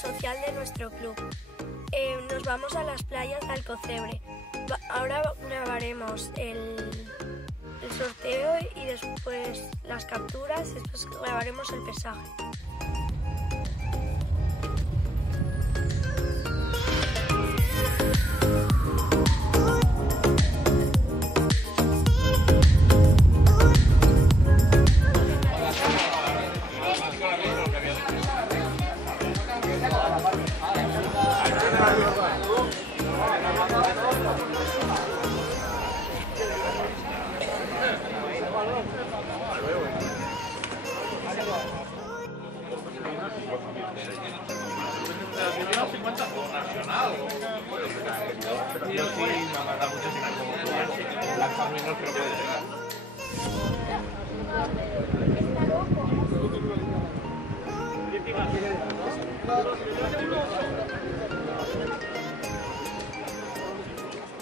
social de nuestro club. Nos vamos a las playas de Alcocebre. Ahora grabaremos el sorteo y después las capturas y después grabaremos el pesaje.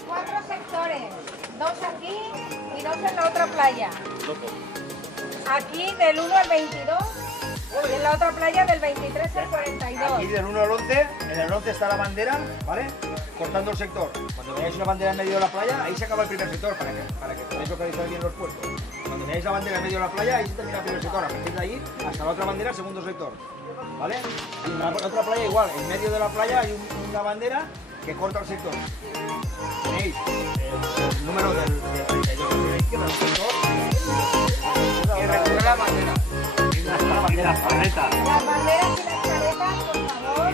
Cuatro sectores, dos aquí y dos en la otra playa. Aquí del 1 al 22 y en la otra playa del 23 al 42. Aquí del 1 al 11, en el 11 está la bandera, ¿vale? Cortando el sector. Cuando veáis una bandera en medio de la playa, ahí se acaba el primer sector, para que podáis localizar bien los puertos. Cuando veáis la bandera en medio de la playa, ahí se termina el primer sector. A partir de ahí, hasta la otra bandera, segundo sector. ¿Vale? Y en la otra playa igual, en medio de la playa hay una bandera que corta el sector. Tenéis el número del 32 de la izquierda, el sector, y recorre la bandera. Las paletas. Las banderas y las caretas, por favor.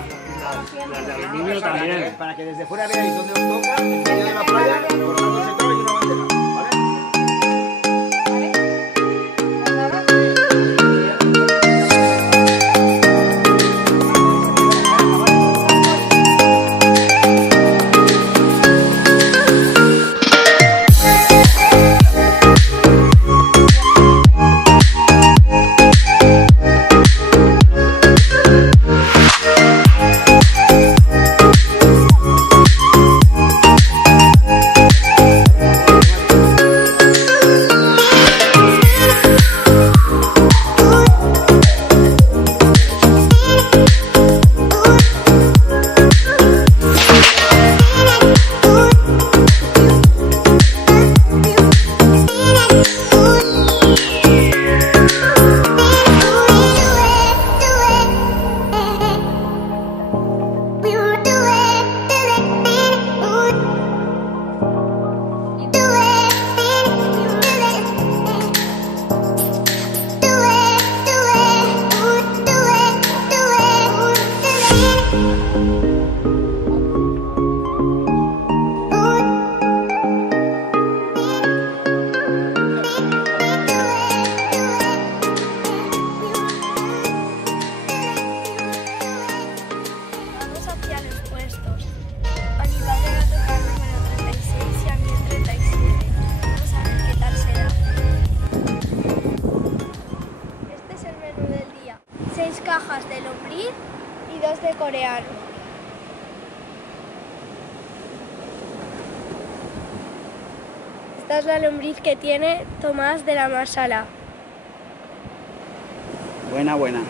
Las de aluminio también. Para que desde fuera veáis dónde os toca, en medio de la playa, cortando el sector y una bandera. ¿Vale? Cajas de lombriz y 2 de coreano. Esta es la lombriz que tiene Tomás de la Marsala. Buena, buena.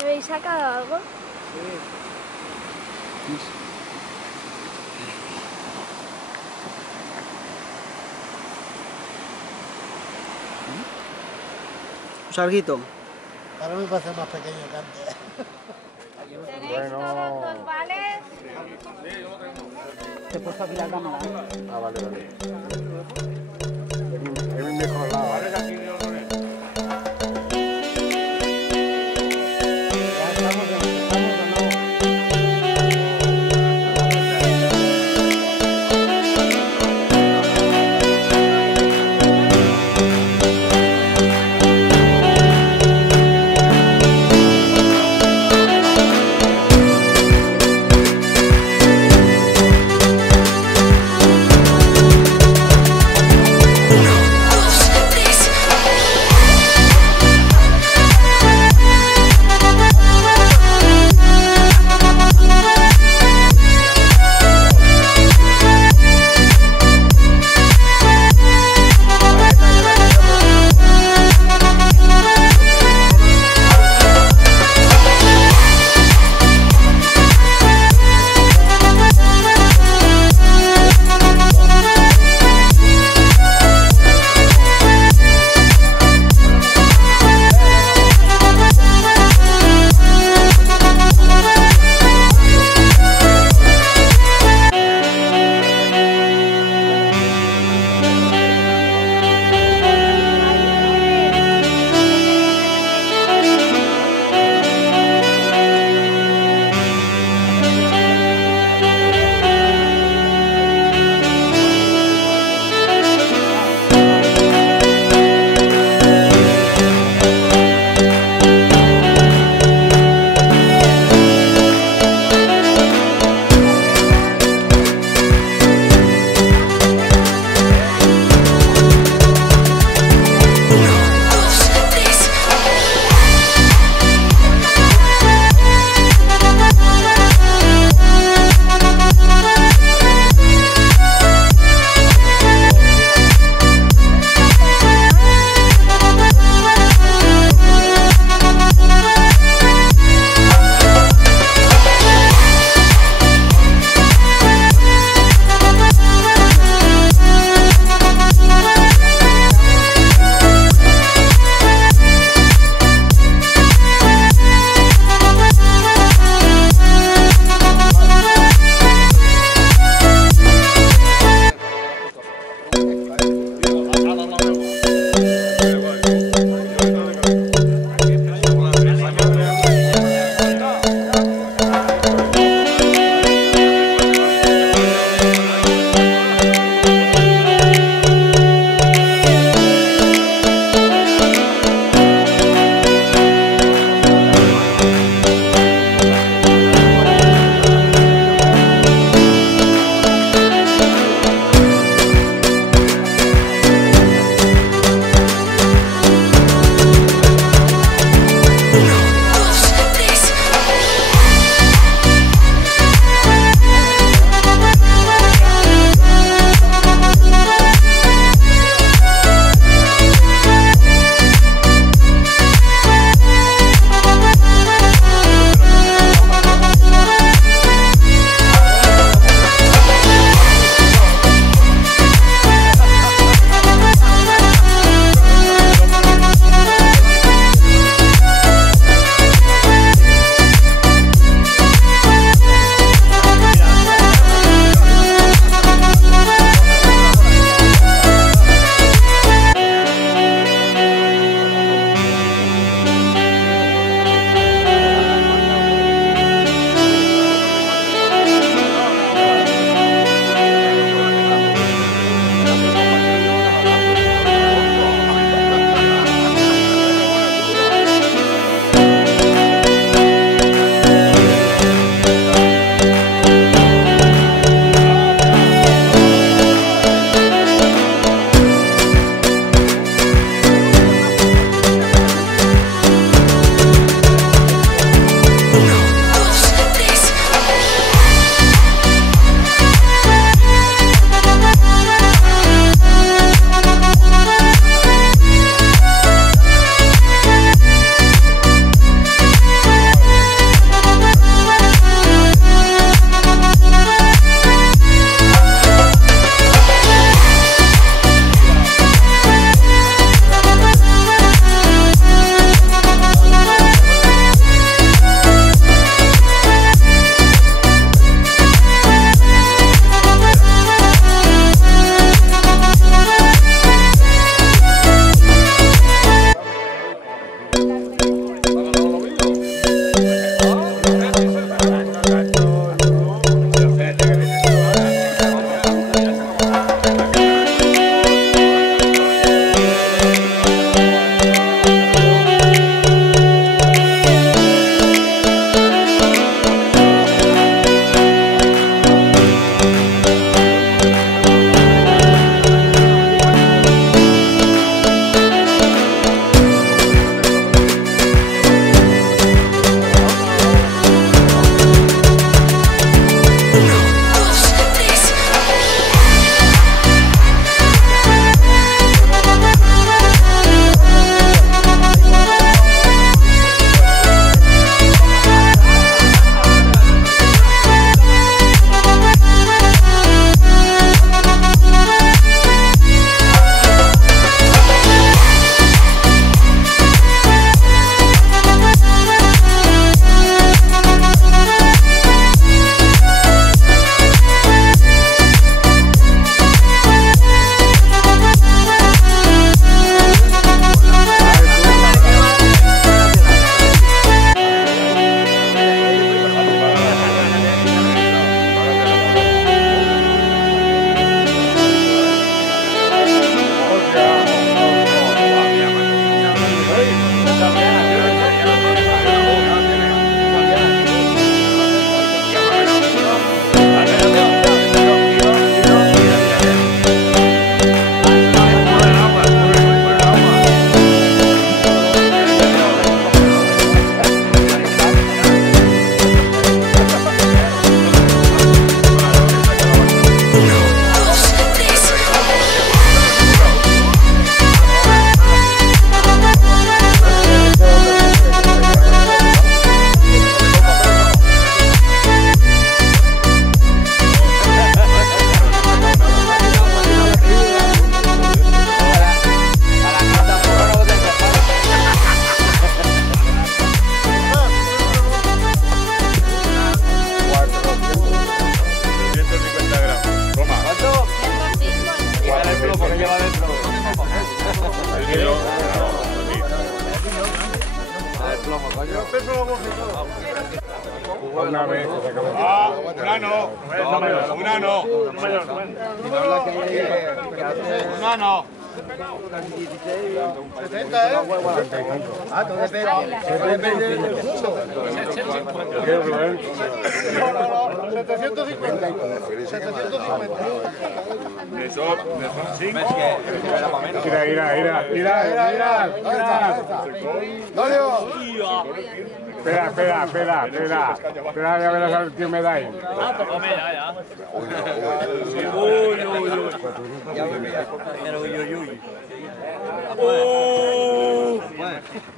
¿Habéis sacado algo? Un salguito. Ahora me parece más pequeño que antes. ¿Tenéis todos los vales? Te he puesto aquí la cámara. Ah, vale, vale. Es mi mejor lado. Una vez. Una no. Una no. Una no. 70, ¿eh? Ah, todo depende del segundo. 750. 750. Eso, 5. Mira. Dario. Espera, ya verás al tío Medai.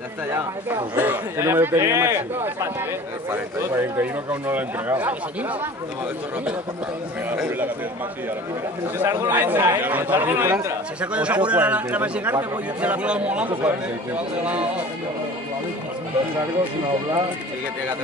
Ya está, ya. ¿Qué número tenía Maxi? El 41 que aún no lo ha entregado. Si saco yo seguro la va a llegar, te voy a hacer la prueba molando. Salgo sin hablar. Sí, que te hagas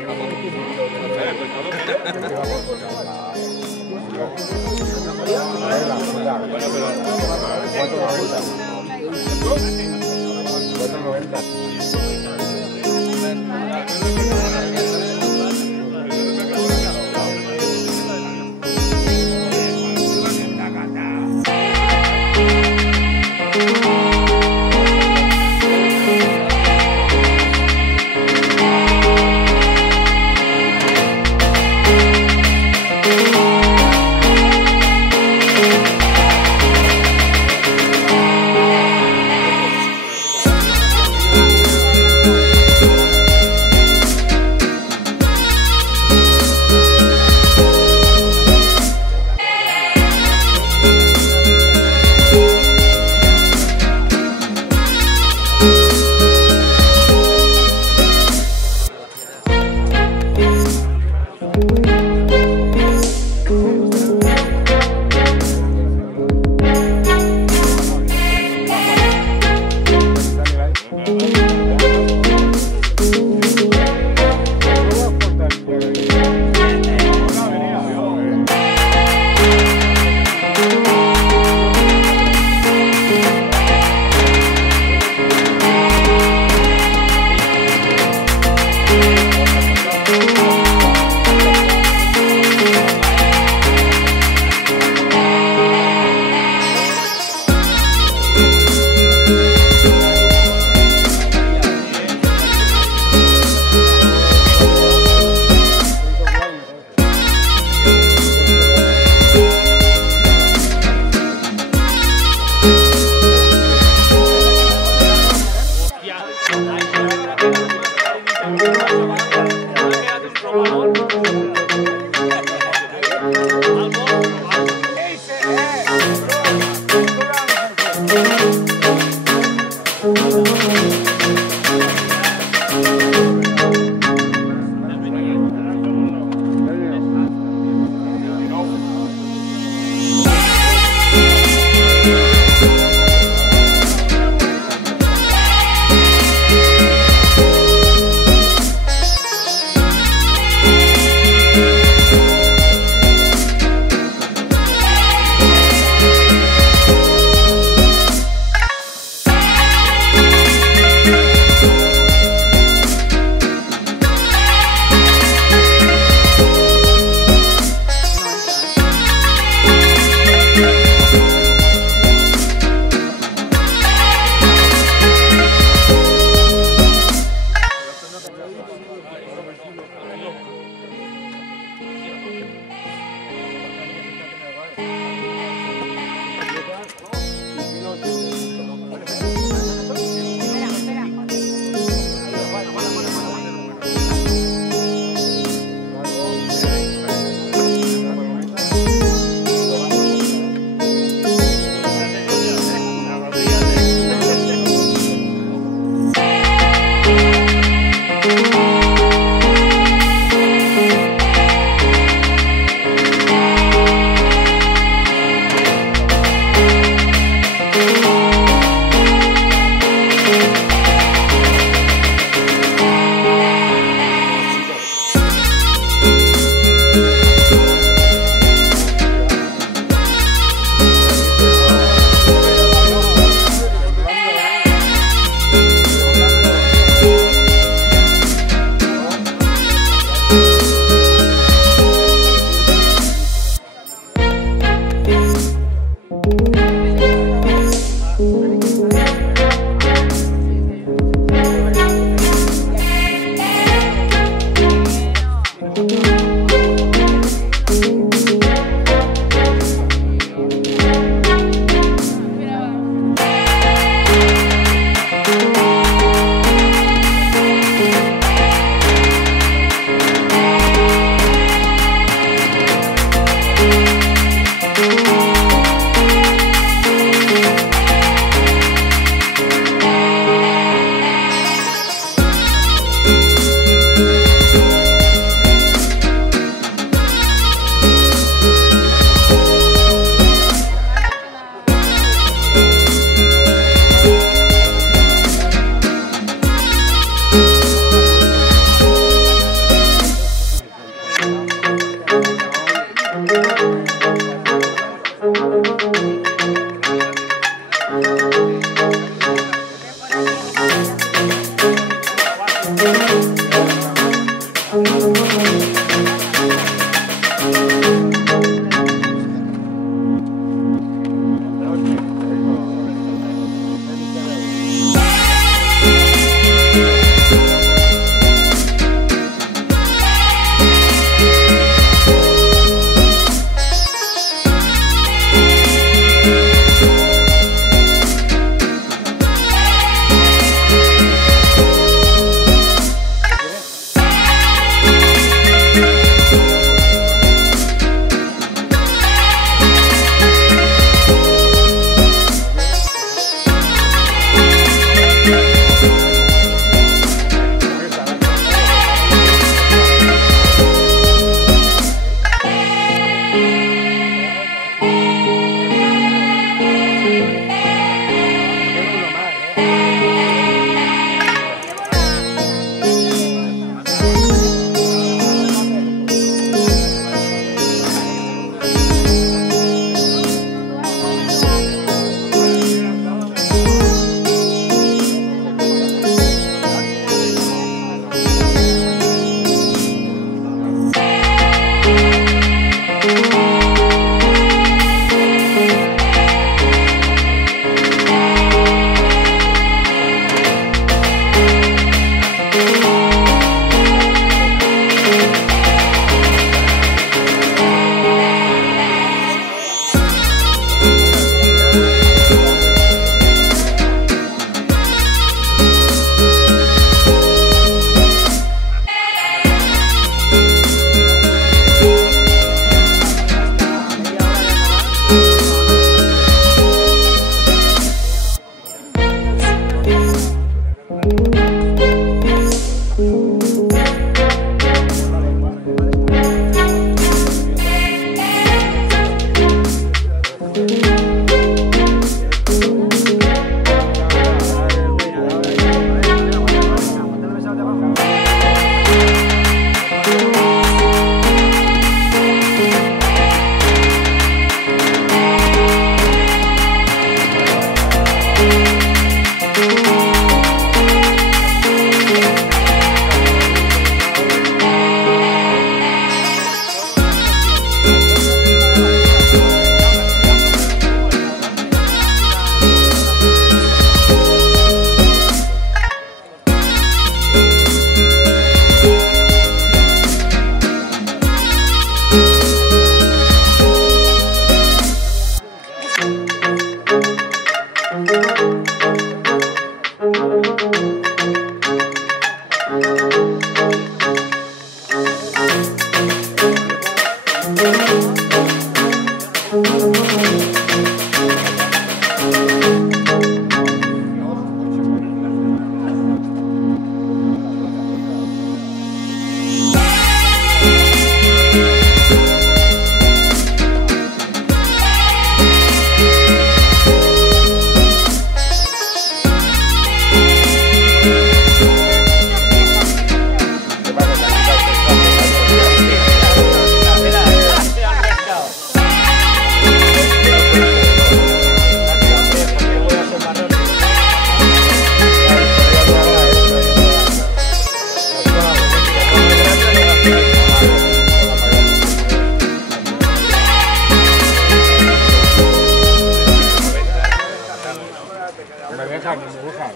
dibujan, no dibujan.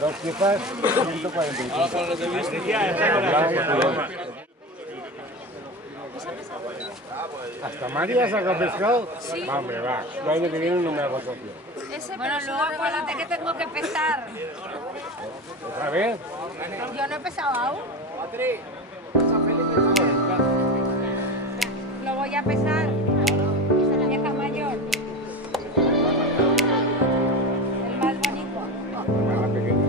2 piezas, 145. ¿Hasta María saca pescado? Sí. Va, hombre, va. El año que viene no me hago socio. Bueno, luego acuérdate que tengo que pesar. ¿Otra vez? Yo no he pesado aún. Lo voy a pesar. La vieja mayor. El más bonito. La pequeña.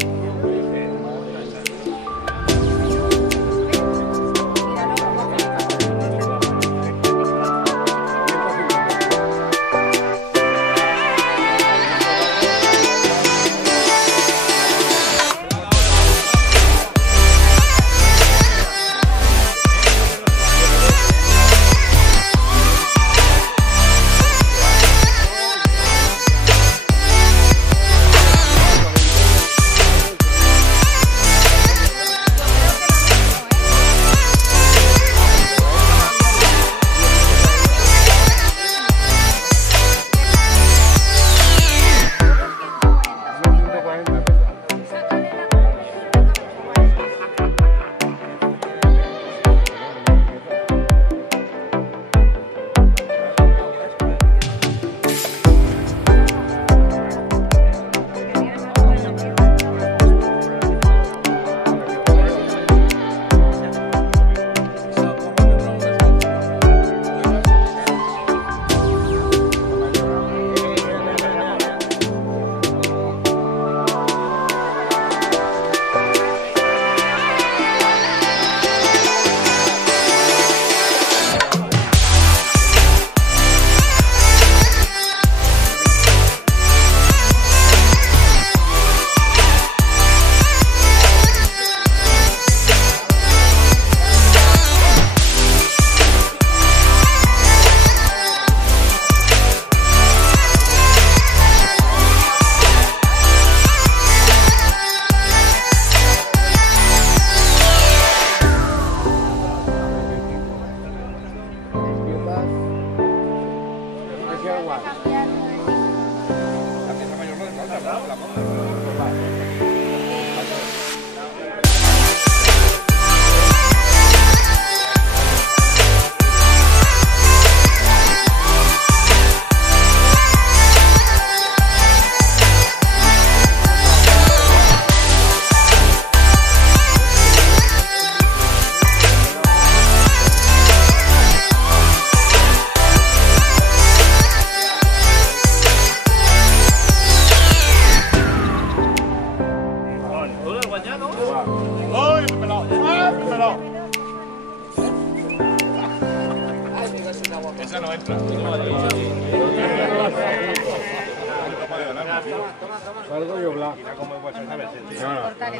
Salgo yo bla.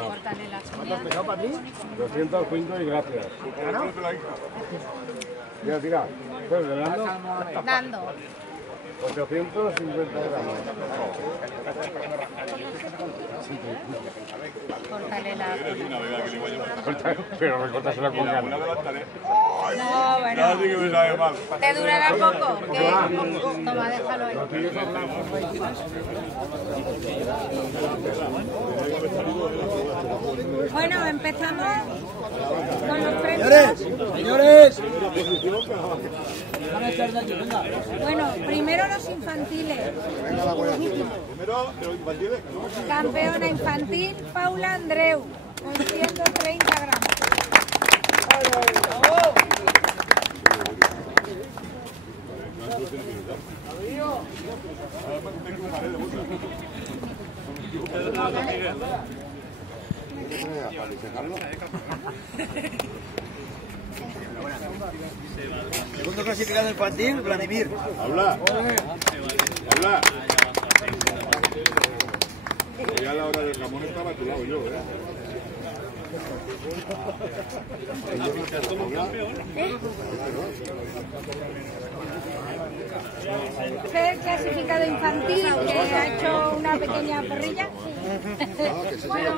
Córtale las uñas. 205 y gracias. Tira, tira. Pues de dando. Dando. 850 gramos. Córtale la Pero recortasela con ganas. No, bueno. ¿Te durará poco? ¿Qué? Toma, déjalo ahí. Bueno, empezamos con los premios. Señores. Bueno, primero los infantiles. Campeona infantil Paula Andreu, con 130 gramos. Segundo clasificado infantil, Vladimir. Habla. Habla. Ya a la hora del jamón estaba a tu lado yo, ¿eh? Ser clasificado infantil que ha hecho una pequeña porrilla. Bueno.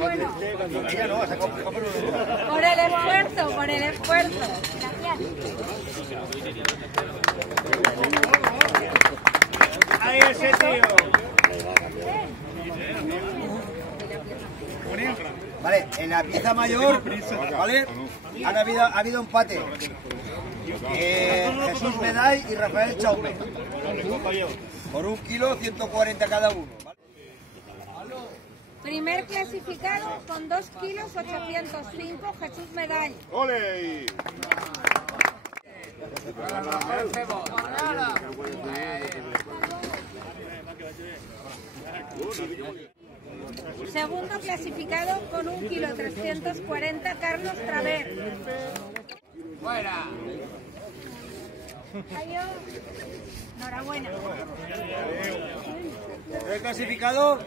Por el esfuerzo. ¡Ahí ese tío! la pieza mayor, ¿vale? Ha habido empate. Jesús Meday y Rafael Chaume. Por 1 kilo, 140 cada uno. Primer clasificado con 2 kilos 805, Jesús Meday. ¡Ole! Segundo clasificado con 1 kilo 340, Carlos Traver. ¡Fuera! Adiós. Enhorabuena. El clasificado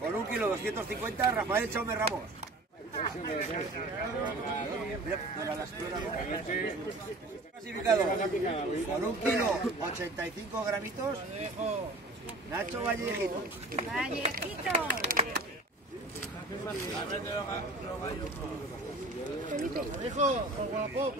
por 1 kilo 250, Rafael Chaume Ramos. Clasificado por 1 kilo 85 gramitos, Nacho Vallejito. Vallejito. Hijo, con Guanapo.